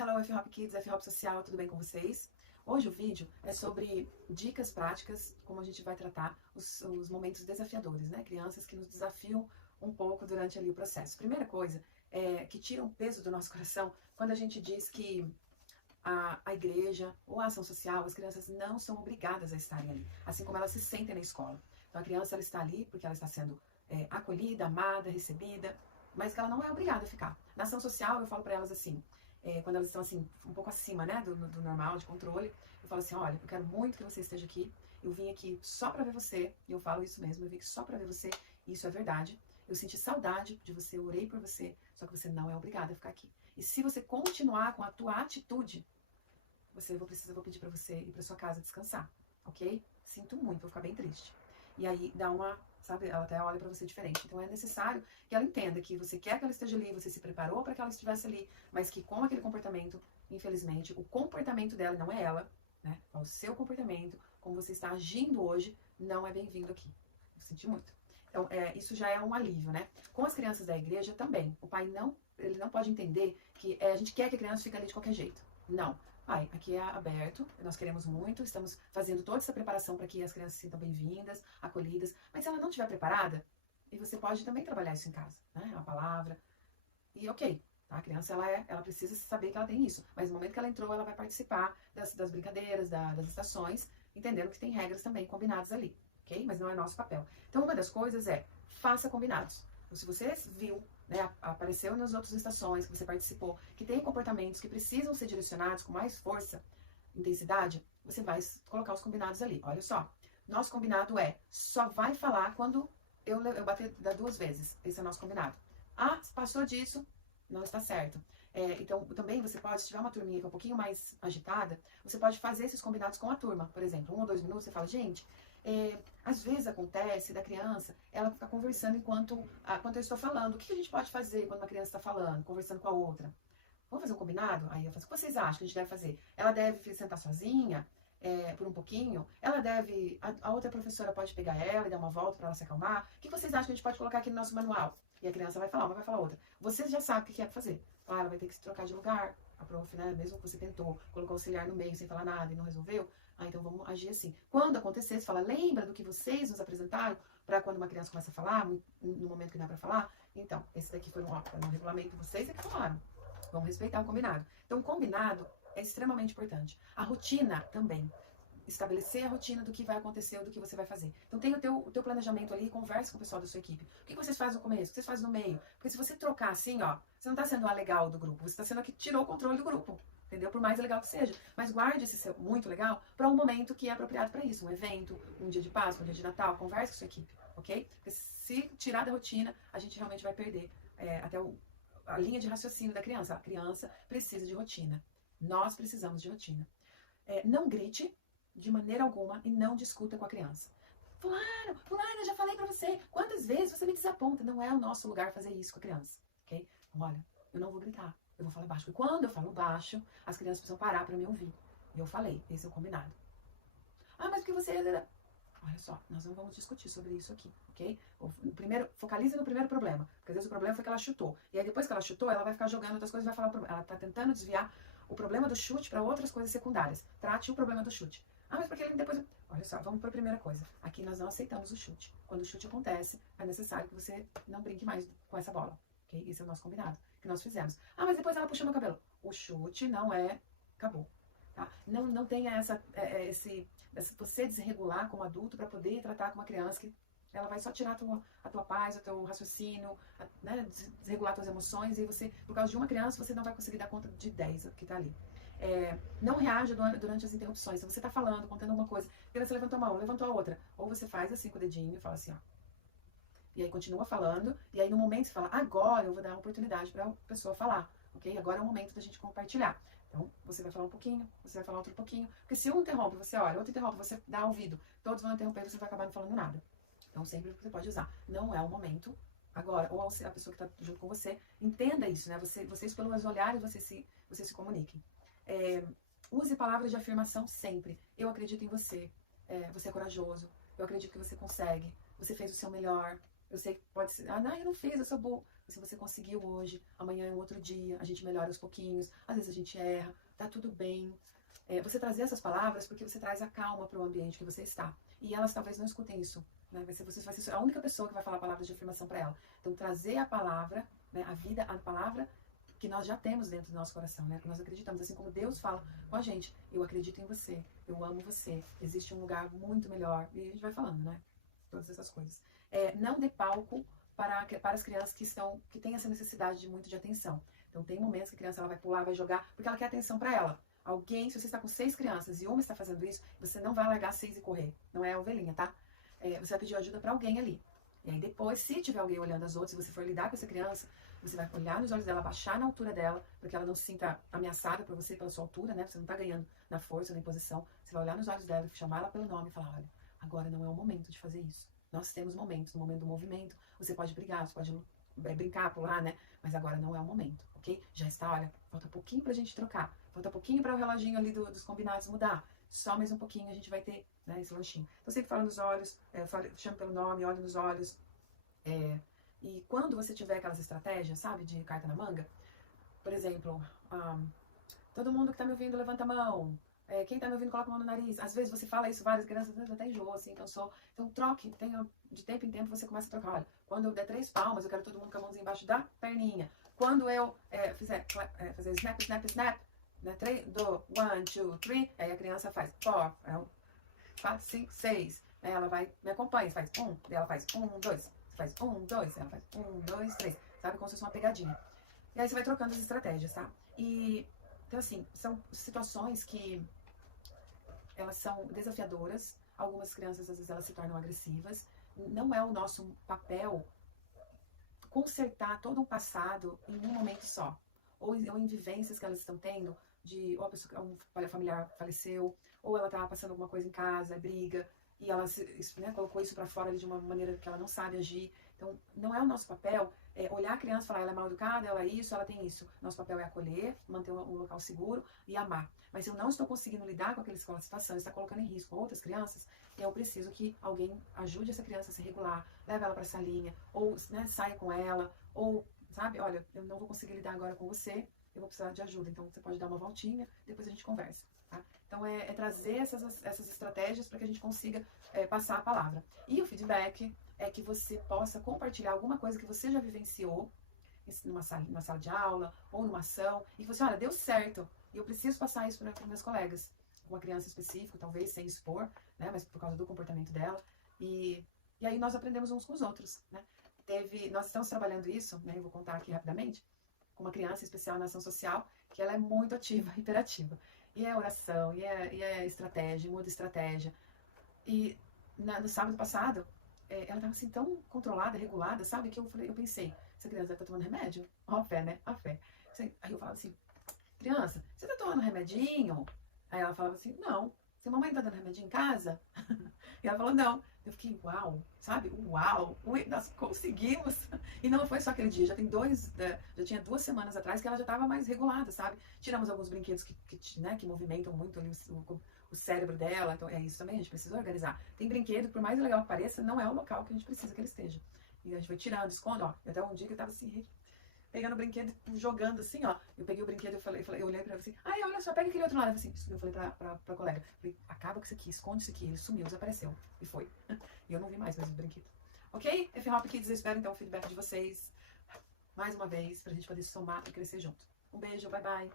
Hello F-Hop Kids, F-Hop Social, tudo bem com vocês? Hoje o vídeo é sobre dicas práticas, como a gente vai tratar os momentos desafiadores, né? Crianças que nos desafiam um pouco durante ali o processo. Primeira coisa, que tira um peso do nosso coração quando a gente diz que a igreja ou a ação social, as crianças não são obrigadas a estarem ali, assim como elas se sentem na escola. Então a criança ela está ali porque ela está sendo acolhida, amada, recebida, mas que ela não é obrigada a ficar. Na ação social eu falo para elas assim, quando elas estão assim, um pouco acima, né, do normal, de controle, eu falo assim, olha, eu quero muito que você esteja aqui, eu vim aqui só pra ver você, e eu falo isso mesmo, eu vim aqui só pra ver você, e isso é verdade, eu senti saudade de você, eu orei por você, só que você não é obrigada a ficar aqui. E se você continuar com a tua atitude, eu vou pedir pra você ir pra sua casa descansar, ok? Sinto muito, vou ficar bem triste. E aí dá uma, sabe, ela até olha pra você diferente. Então é necessário que ela entenda que você quer que ela esteja ali, você se preparou para que ela estivesse ali, mas que com aquele comportamento, infelizmente, o comportamento dela não é ela, né? É o seu comportamento, como você está agindo hoje, não é bem-vindo aqui. Eu senti muito. Então, isso já é um alívio, né? Com as crianças da igreja também. O pai ele não pode entender que a gente quer que a criança fique ali de qualquer jeito. Não. Pai, aqui é aberto, nós queremos muito, estamos fazendo toda essa preparação para que as crianças se sintam bem-vindas, acolhidas, mas se ela não estiver preparada, e você pode também trabalhar isso em casa, né? A palavra, e ok, tá? A criança ela precisa saber que ela tem isso, mas no momento que ela entrou, ela vai participar das brincadeiras, das estações, entendendo que tem regras também combinadas ali, ok? Mas não é nosso papel. Então uma das coisas é, faça combinados. Então, se você viu, né, apareceu nas outras estações que você participou, que tem comportamentos que precisam ser direcionados com mais força, intensidade, você vai colocar os combinados ali. Olha só, nosso combinado só vai falar quando eu bater 2 vezes. Esse é o nosso combinado. Ah, passou disso, não está certo. Então, também você pode, se tiver uma turminha que é um pouquinho mais agitada, você pode fazer esses combinados com a turma. Por exemplo, 1 ou 2 minutos, você fala, gente, às vezes acontece da criança, ela ficar conversando enquanto eu estou falando. O que a gente pode fazer quando uma criança está falando, conversando com a outra? Vamos fazer um combinado? Aí eu falo, o que vocês acham que a gente deve fazer? Ela deve sentar sozinha, por um pouquinho? Ela deve, a outra professora pode pegar ela e dar uma volta para ela se acalmar? O que vocês acham que a gente pode colocar aqui no nosso manual? E a criança vai falar uma, vai falar outra. Você já sabe o que é fazer. Ela vai ter que se trocar de lugar. A prof, né, mesmo que você tentou colocar o auxiliar no meio sem falar nada e não resolveu, então vamos agir assim. Quando acontecer, você fala, lembra do que vocês nos apresentaram para quando uma criança começa a falar, no momento que não é para falar? Então, esse daqui foi no regulamento, vocês é que falaram. Vamos respeitar o combinado. Então, o combinado é extremamente importante. A rotina também. Estabelecer a rotina do que vai acontecer ou do que você vai fazer. Então, tem o teu planejamento ali e converse com o pessoal da sua equipe. O que vocês fazem no começo? O que vocês fazem no meio? Porque se você trocar assim, ó, você não está sendo a legal do grupo. Você está sendo a que tirou o controle do grupo. Entendeu? Por mais legal que seja. Mas guarde esse seu muito legal para um momento que é apropriado para isso. Um evento, um dia de Páscoa, um dia de Natal. Converse com a sua equipe, ok? Porque se tirar da rotina, a gente realmente vai perder até a linha de raciocínio da criança. A criança precisa de rotina. Nós precisamos de rotina. Não grite de maneira alguma e não discuta com a criança. Fulano, eu já falei pra você. Quantas vezes você me desaponta? Não é o nosso lugar fazer isso com a criança, ok? Olha, eu não vou gritar. Eu vou falar baixo. Porque quando eu falo baixo, as crianças precisam parar pra me ouvir. E eu falei, esse é o combinado. Ah, mas porque você... Olha só, nós não vamos discutir sobre isso aqui, ok? Focalize no primeiro problema. Porque às vezes o problema foi que ela chutou. E aí depois que ela chutou, ela vai ficar jogando outras coisas e vai falar... Ela tá tentando desviar o problema do chute para outras coisas secundárias. Trate o problema do chute. Ah, mas porque ele depois... Olha só, vamos para a primeira coisa. Aqui nós não aceitamos o chute. Quando o chute acontece, é necessário que você não brinque mais com essa bola, ok? Esse é o nosso combinado, que nós fizemos. Ah, mas depois ela puxou meu cabelo. O chute não acabou, tá? Não tenha você desregular como adulto para poder tratar com uma criança que ela vai só tirar a tua paz, o teu raciocínio, né? Desregular tuas emoções e você, por causa de uma criança, você não vai conseguir dar conta de 10 que tá ali. Não reaja durante as interrupções. Se você tá falando, contando alguma coisa, você levantou a mão, levantou a outra, ou você faz assim com o dedinho e fala assim, ó. E aí continua falando, e aí no momento você fala, agora eu vou dar uma oportunidade para a pessoa falar, ok? Agora é o momento da gente compartilhar. Então, você vai falar um pouquinho, você vai falar outro pouquinho, porque se um interrompe, você olha, outro interrompe, você dá ouvido, todos vão interromper, você vai acabar não falando nada. Então, sempre você pode usar. Não é o momento agora, ou a pessoa que está junto com você, entenda isso, né? Vocês pelos olhares, vocês se comuniquem. Use palavras de afirmação sempre. Eu acredito em você. Você é corajoso. Eu acredito que você consegue. Você fez o seu melhor. Eu sei que pode ser... Ah, não, eu não fiz, eu sou burro. Se você conseguiu hoje, amanhã é um outro dia, a gente melhora aos pouquinhos, às vezes a gente erra, tá tudo bem. Você trazer essas palavras porque você traz a calma para o ambiente que você está. E elas talvez não escutem isso. Né? Você vai ser a única pessoa que vai falar palavras de afirmação para ela. Então, trazer a palavra, né, a vida, a palavra que nós já temos dentro do nosso coração, né? Que nós acreditamos, assim como Deus fala com a gente. Eu acredito em você, eu amo você, existe um lugar muito melhor. E a gente vai falando, né? Todas essas coisas. Não dê palco para as crianças que têm essa necessidade de muito de atenção. Então, tem momentos que a criança ela vai pular, vai jogar, porque ela quer atenção para ela. Se você está com 6 crianças e uma está fazendo isso, você não vai largar 6 e correr. Não é a ovelhinha, tá? Você vai pedir ajuda para alguém ali. E aí depois, se tiver alguém olhando as outras, se você for lidar com essa criança, você vai olhar nos olhos dela, baixar na altura dela, para que ela não se sinta ameaçada por você, pela sua altura, né? Você não está ganhando na força, na posição. Você vai olhar nos olhos dela, chamar ela pelo nome e falar, olha, agora não é o momento de fazer isso. Nós temos momentos, no momento do movimento, você pode brigar, você pode brincar, pular, né? Mas agora não é o momento, ok? Já está, olha, falta pouquinho pra gente trocar. Falta pouquinho para o reloginho ali dos combinados mudar. Só mais um pouquinho a gente vai ter, né, esse lanchinho. Então sempre fala nos olhos, chama pelo nome, olha nos olhos. E quando você tiver aquelas estratégias, sabe, de carta na manga, por exemplo, todo mundo que tá me ouvindo levanta a mão. Quem tá me ouvindo coloca a mão no nariz. Às vezes você fala isso, várias crianças até enjoam, assim, cansou. Então troque, de tempo em tempo você começa a trocar. Olha, quando eu der 3 palmas, eu quero todo mundo com a mãozinha embaixo da perninha. Quando eu fazer snap, snap, snap, né? 3, 2, 1, 2, 3, aí a criança faz 4, 5, 6. Aí ela vai, me acompanha, faz 1, daí ela faz 1, 2, faz 1, 2, ela faz 1, 2, 3. Sabe, como se fosse uma pegadinha. E aí você vai trocando as estratégias, tá? Então assim, são situações que elas são desafiadoras. Algumas crianças, às vezes, elas se tornam agressivas. Não é o nosso papel consertar todo um passado em um momento só. Ou em vivências que elas estão tendo, ou um familiar faleceu, ou ela está passando alguma coisa em casa, briga, e ela colocou isso para fora de uma maneira que ela não sabe agir. Então, não é o nosso papel olhar a criança e falar, ela é mal educada, ela é isso, ela tem isso. Nosso papel é acolher, manter um local seguro e amar. Mas se eu não estou conseguindo lidar com aquela situação, está colocando em risco outras crianças, eu preciso que alguém ajude essa criança a se regular, leve ela para a salinha, ou saia com ela, ou, sabe, olha, eu não vou conseguir lidar agora com você, eu vou precisar de ajuda. Então, você pode dar uma voltinha, depois a gente conversa. Tá? Então, é trazer essas estratégias para que a gente consiga passar a palavra. E o feedback é que você possa compartilhar alguma coisa que você já vivenciou numa sala de aula ou numa ação, e que você, olha, deu certo, e eu preciso passar isso para meus colegas. Uma criança específica, talvez, sem expor, né, mas por causa do comportamento dela. E aí nós aprendemos uns com os outros. Né? Nós estamos trabalhando isso, né, eu vou contar aqui rapidamente, com uma criança especial na ação social, que ela é muito ativa, hiperativa. E é oração, e é estratégia, muda estratégia. E no sábado passado, ela estava assim tão controlada, regulada, sabe? Que eu pensei, essa criança está tomando remédio? Ó, a fé, né? A fé. Aí eu falava assim, criança, você está tomando remedinho? Aí ela falava assim, não. Se a mamãe tá dando remédio em casa? E ela falou, não. Eu fiquei, uau, sabe? Uau, nós conseguimos. E não foi só aquele dia, já tinha 2 semanas atrás que ela já estava mais regulada, sabe? Tiramos alguns brinquedos que movimentam muito ali o cérebro dela, então é isso também, a gente precisa organizar. Tem brinquedo, por mais legal que pareça, não é o local que a gente precisa que ele esteja. E a gente vai tirando, esconde, ó. Até um dia que eu tava assim, pegando o brinquedo, jogando assim, ó. Eu peguei o brinquedo eu olhei pra ela assim, ai, olha só, pega aquele outro lado. Eu falei pra colega, acaba com isso aqui, esconde isso aqui. Ele sumiu, desapareceu. E foi. E eu não vi mais o brinquedo. Ok? F-Hop Kids, eu espero então o feedback de vocês mais uma vez, pra gente poder somar e crescer junto. Um beijo, bye bye.